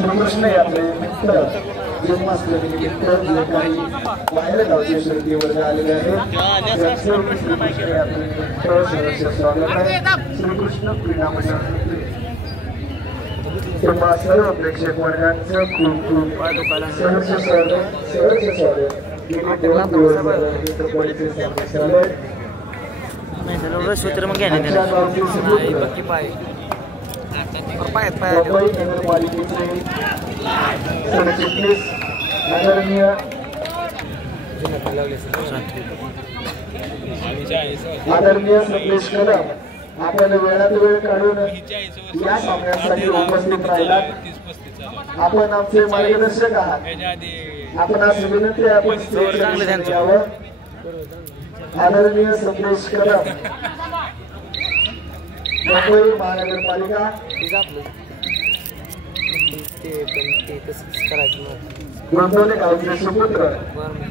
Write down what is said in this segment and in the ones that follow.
श्रीकृष्ण आपले मित्र जन्माष्टमी निमित्त जे काही बाहेर गावचे श्रुती वर्ग आलेले आहेत श्रीकृष्ण आपले मित्र सहर्ष स्वागत आहे। श्रीकृष्ण क्रीडा मंडळ तेव्हा सर्व प्रेक्षक वर्गांचं खूप खूप सहर्ष स्वागत। आदरणीय संदेश कदम आपण वेळात वेळ काढून या सामन्यासाठी उपस्थित राहिलात। आपण आमचे मार्गदर्शक आहात। आपणास विनंती आहे आपण स्टेजवर यावं। आदरणीय संदेश कदम मुंबई महानगरपालिका गोंदवले गावचे सुपुत्र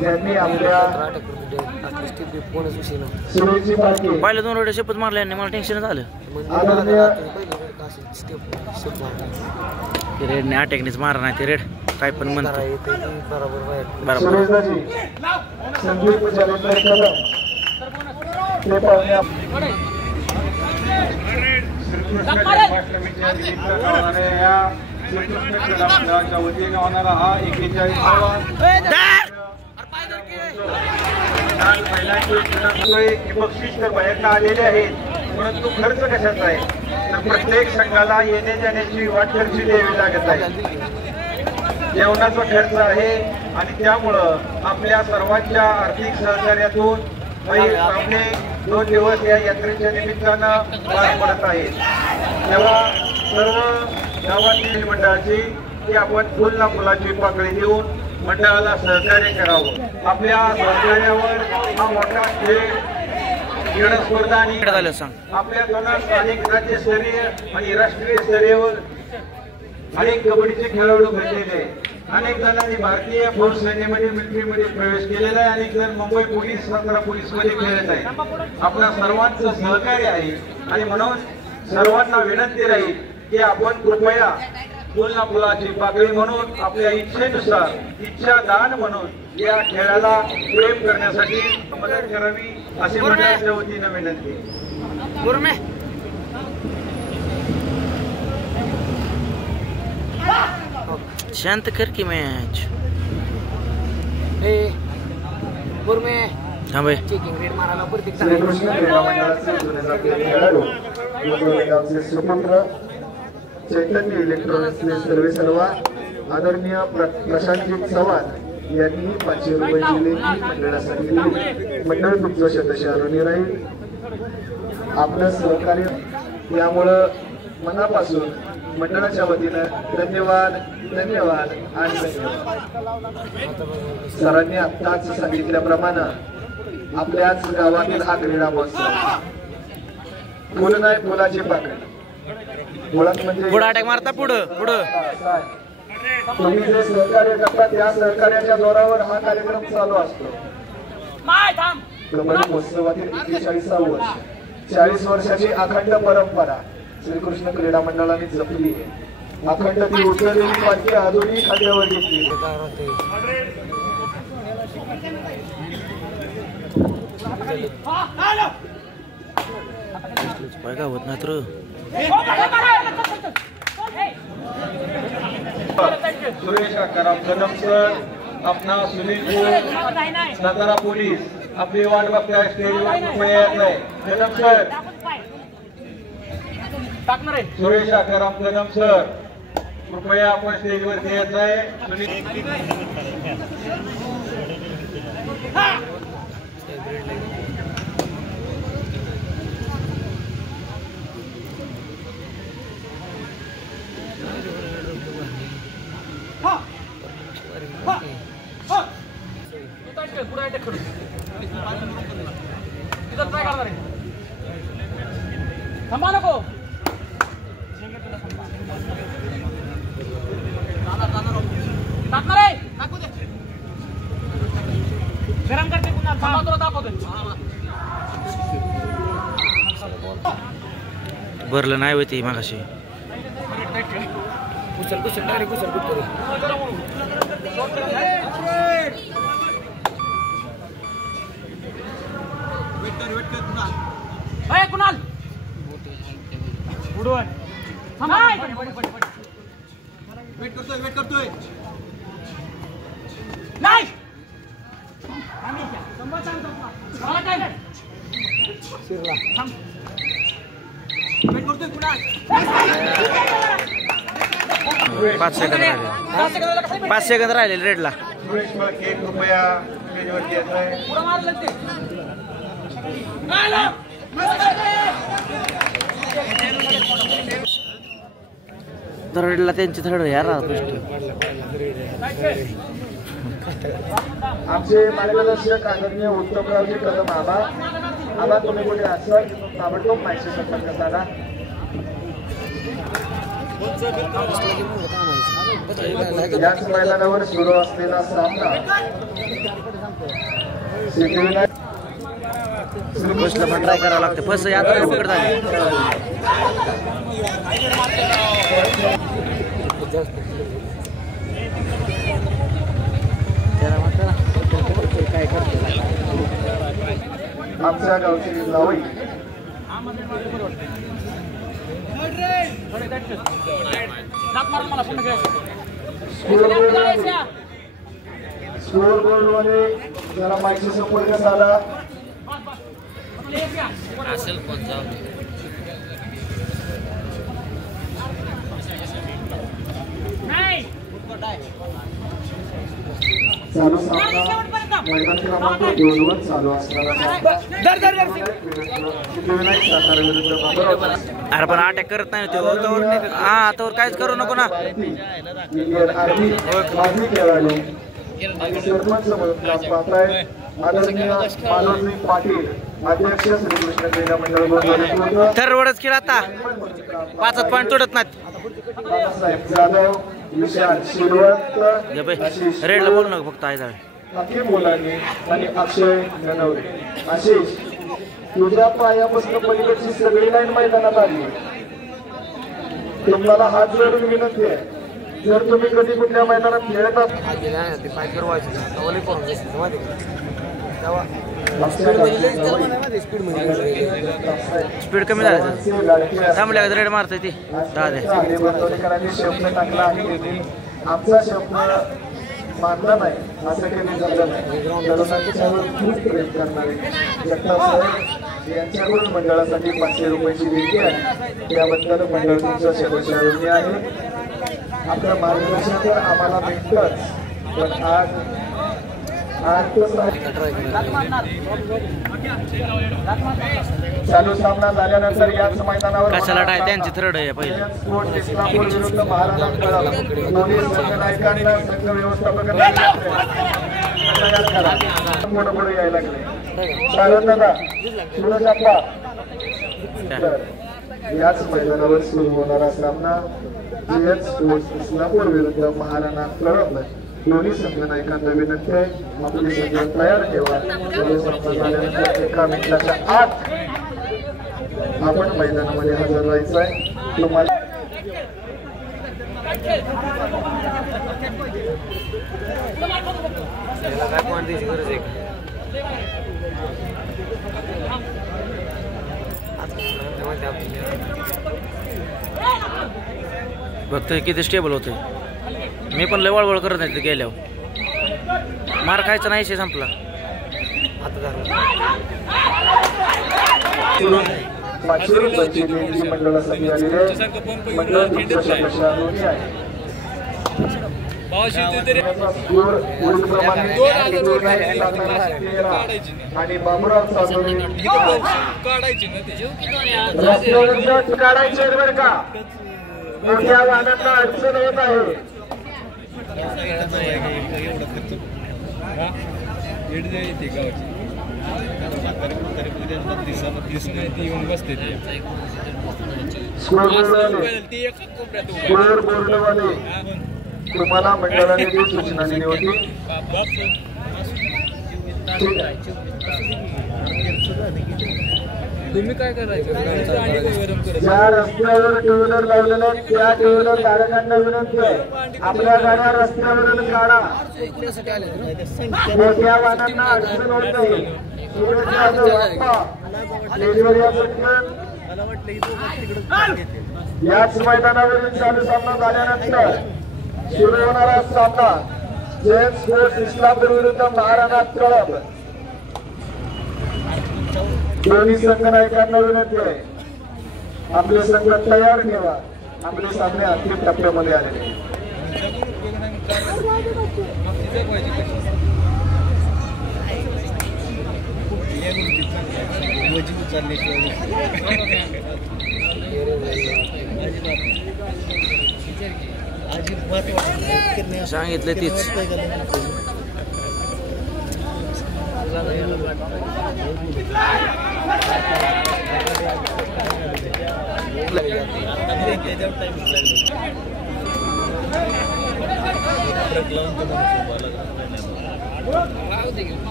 ज्यांनी आपल्या सुरेची पालखी पहिल्या 2 रोडे शपथ मारल्याने मला टेन्शन झालं। रेडने अटॅकनेच मारा नाही ते रेड काय पण म्हणतो बरोबर। संदीप जालेंद्र कदम ते पाहुण्या श्रीकृष्ण वतीने होणारा हा 41वा बक्षीस तर बाहेरनं आलेले आहेत, परंतु खर्च कशाचा आहे तर प्रत्येक संघाला येणे जाण्याची वाटखर्ची द्यावी लागत आहे, जेवणाचा खर्च आहे। आणि त्यामुळं आपल्या सर्वांच्या आर्थिक सहकार्यातून सामने 2 दिवस या यात्रेच्या निमित्तानं पार पडत आहेत। तेव्हा सर्व गावातील मंडळाची की आपण फुल ना फुलाची पाकळी देऊन मंडळाला सहकार्य करावं। आपल्या सहकार्यावर हा मोठा खेळ क्रीडा स्पर्धा आणि आपल्या स्थानिक राज्यस्तरीय आणि राष्ट्रीय स्तरीयवर अनेक कबड्डीचे खेळाडू घडलेले, अनेक जणांनी भारतीय फौज सैन्यामध्ये मिलिटरीमध्ये प्रवेश केलेला आहे, अनेक जण मुंबई पोलीस सातारा पोलीस मध्ये खेळत आहेत। आपल्या सर्वांचं सहकार्य आहे आणि म्हणून सर्वांना विनंती राहील की आपण कृपया फुल ना फुलाची पाकळी म्हणून आपल्या इच्छेनुसार इच्छादान म्हणून या खेळाला प्रेम करण्यासाठी मदत करावी अशी मंडळाच्या वतीनं विनंती। शांत कर की मॅच हाँ भाई श्रीकृष्ण क्रीडा मंडळाचे जुने खेळाडू गावचे सुपुत्र चैतन्य इलेक्ट्रॉनिक्सचे सर्वेसर्वा आदरणीय प्रशांतजी चव्हाण यांनी 500 रुपये दिले की मंडळासाठी दिले। मंडळ तुमचं शतशः ऋणी राहील। आपलं सहकार्य यामुळं मनापासून मंडळाच्या वतीनं धन्यवाद धन्यवाद आणि धन्यवाद। सरांनी आत्ताच सांगितल्याप्रमाणे आपल्याच गावातील हा क्रीडा महोत्सव फुल नाही फुलाची पाकळी मुळात म्हणजे पुढे अटॅक मारता पुढं तुम्ही जे सहकार्य करता त्या सहकार्याच्या जोरावर हा कार्यक्रम चालू असतो। कबड्डी महोत्सवातील 41वा वर्ष 40 वर्षाची अखंड परंपरा श्रीकृष्ण क्रीडा मंडळाने जपली आहे। अखंड ती उचललेली पालखी अजूनही खांद्यावर घेतली। होत नाही तर सुरेश आकाराम कदम सर अपना सुनील सातारा पोलीस आपली वाट बघताय स्टेजवर येत नाही। कदम सर सुरेश आकाराम कदम सर कृपया आपण स्टेजवरती येत आहे। सुनील थांबा नको टाकणार आहे टाकू दे गरम करते पुन्हा थांबा तुला दाखवतो भरलं नाही होती मागाशी. कुणाल उडवण वेट करतोय नाही वेट करतोय कुणाल 5 सेकंद राहिले. 5 सेकंद राहिले रेडला. सुरेश मळके कृपया स्टेजवरती येत आहे. पुढं मारलं ते तर रेडला त्यांची थर्ड यार. आमचे मार्गदर्शक आदरणीय उत्तमरावजी कदम आबा तुम्ही कुठे असाल ताबडतोब माहिती संपर्क साधा. याच मैदानावर सुरू असलेला सामना फर्स्टला पण ट्राय करावं लागतं. फर्स्ट यात्रा पकड झाली. काय करतो आमच्या गावची जावई स्कोरबोर्डमध्ये जरा माहिती संपर्क साधा. असेल पण जाऊ चालू सामना मैदान क्रमांक 2 वर चालू असणारा अरे पण अटॅक करत नाही तो. हा तोवर काहीच करू नको ना. माजी खेळाडू आणि सरपंच म्हणून काम पाहताय आदरणीय मानवजी पाटील अध्यक्ष श्रीकृष्ण क्रीडा मंडळ गोंदिया. ठरवडच खेळ आता 5 पॉईंट तोडत नाहीत. बाबासाहेब जाधव विशाल शिरवत रेडला बोलू नका फक्त. आहे अखिल मुलांनी आणि अक्षय गणवरे. आशिष तुझ्या पायापासून पलीकडची सगळी लाईन मैदानात आली. तुम्हाला हात जोडून विनंती आहे जर तुम्ही कधी कुठल्या मैदानात खेळत स्पीड कमी झालं थांबल्या रेड मारतोय ती. शब्द टाकला आहे आमचा शब्द मानला नाही असं कधी झालं नाही. तरुणांच्यावर खूप प्रेम करणारे जगताप साहेब यांच्याकडून मंडळासाठी 500 रुपयाची देणगी आहे. त्याबद्दल मंडळ तुमचं शेवटच्या आहे. आपलं मार्गदर्शन तर आम्हाला भेटतंच पण आज चालू सामना झाल्यानंतर याच मैदानावर कशाला टाय त्यांची थर्ड आहे पहिले. इस्लामपूर विरुद्ध महाराणा प्रताप दोन्ही संघनायकांना संघ व्यवस्थापकांना पुढे यायला लागले. कारण दादा सूरज अप्पा याच मैदानावर सुरू होणारा सामना जीएस स्पोर्ट्स इस्लामपूर विरुद्ध महाराणा प्रताप दोन्ही संघनायकांना विनंती आहे आपली संघ तयार ठेवा. झाल्यानंतर 1 मिनिटाच्या आत आपण मैदानामध्ये हजर राहायचं आहे. तुम्हाला बघतोय किती स्टेबल होतोय. मी पण लय वळवळ करत नाही गेल्यावर. मार खायचा नाही संपला. मंडळासाठी आलेले मंडळ तुमच्या सदस्यांनी आहे. आणि बाबूराव काढायचे बरं का मोठ्या वाहनांना अडचण होत आहे. स्कोरबोर्डवाले तुम्हाला मंडळाने जी सूचना दिली होती तुम्ही काय करायचं ज्या रस्त्यावर टू व्हीलर लावलेले आहेत त्या टू व्हीलर धारकांना विनंती आहे आपल्या गाड्या रस्त्यावरून काढा. मोठ्या वाहनांना अडचण होत नाही. याच मैदानावरील चालू सामना झाल्यानंतर सुरू होणारा सामना जैन स्पोर्ट्स इस्लामपूर विरुद्ध महाराणा क्लब. दोन्ही संघ नायकांना विनंती आहे आपले संघ तयार ठेवा. आपले सामने अंतिम टप्प्यामध्ये आलेले. सांगितलं तीच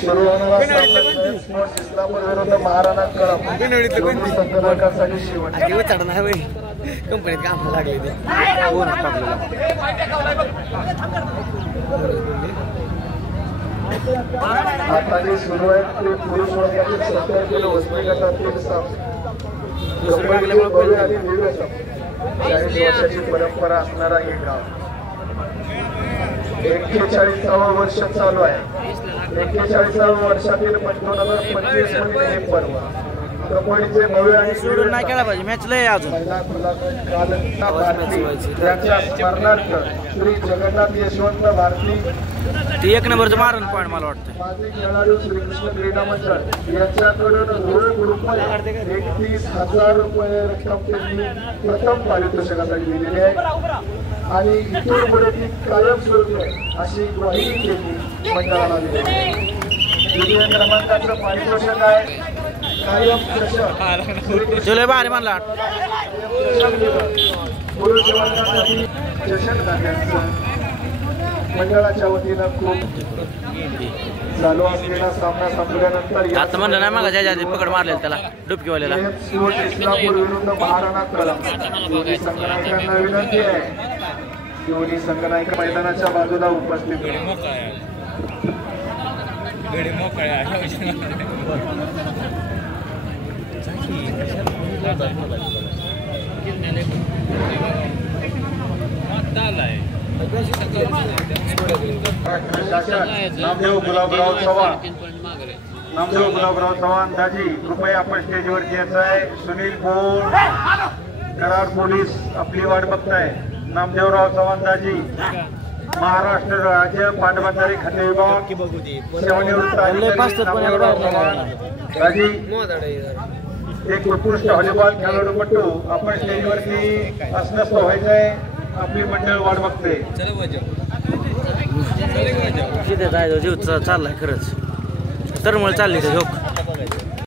सुरू होणारा स्पोर्ट्स इस्लामपूर विरुद्ध महाराणा क्लब संघटनांसाठी शेवट चढणार कंपनीत काम लागले ते आता जे सुरू आहे ते पुरुष वर्गातील 70 किलो वजनी गटातील 40 वर्षाची परंपरा असणारा हे गाव 41 वर्ष चालू आहे. 41 वर्षातील 2025 मध्ये हे पर्व कबड्डीचे भव्य आणि सोडून नाही केला पाहिजे. मॅच लय अजून त्यांच्या स्मरणार्थ श्री जगन्नाथ यशवंत भारती ती 1 नंबरचं मारण पॉईंट मला वाटतं. माजी खेळाडू श्रीकृष्ण क्रीडा मंडळ यांच्याकडून रोख रुपये 31,000 रुपये रक्कम त्यांनी प्रथम पारितोषिकासाठी दिलेली आहे आणि इथून पुढे ती कायमस्वरूपी आहे अशी ग्वाही त्यांनी मंडळाला दिली आहे. द्वितीय क्रमांकाचं पारितोषिक आहे कायम चषक. तुला भारी म्हणला पुरुष वर्गासाठी चषक धान्यांचं मंडळाच्या वतीनं खूप चालू असलेला सामना संपल्यानंतर आता म्हणलं नाही मागा ज्या पकड मारलेला त्याला डुबकीवाल्याला इस्लामपूर विरुद्ध महाराणा क्लब. दोन्ही संघनायकांना विनंती आहे दोन्ही संघनायक मैदानाच्या बाजूला उपस्थित नामदेव गुलाबराव चव्हाण दाजी कृपया आपण स्टेजवरती यायचं आहे. सुनील बोल कराड पोलीस आपली वाट बघताय. नामदेवराव चव्हाण दाजी महाराष्ट्र राज्य पाटबंधारे खाते विभाग सेवानिवृत्त दाजी एक उत्कृष्ट व्हॉलीबॉल खेळाडूपटू आपण स्टेजवरती असणं व्हायचं आहे. आपली मंडळ वाट बघते. जीव चाललाय खरंच तरमळ चालली ते झोक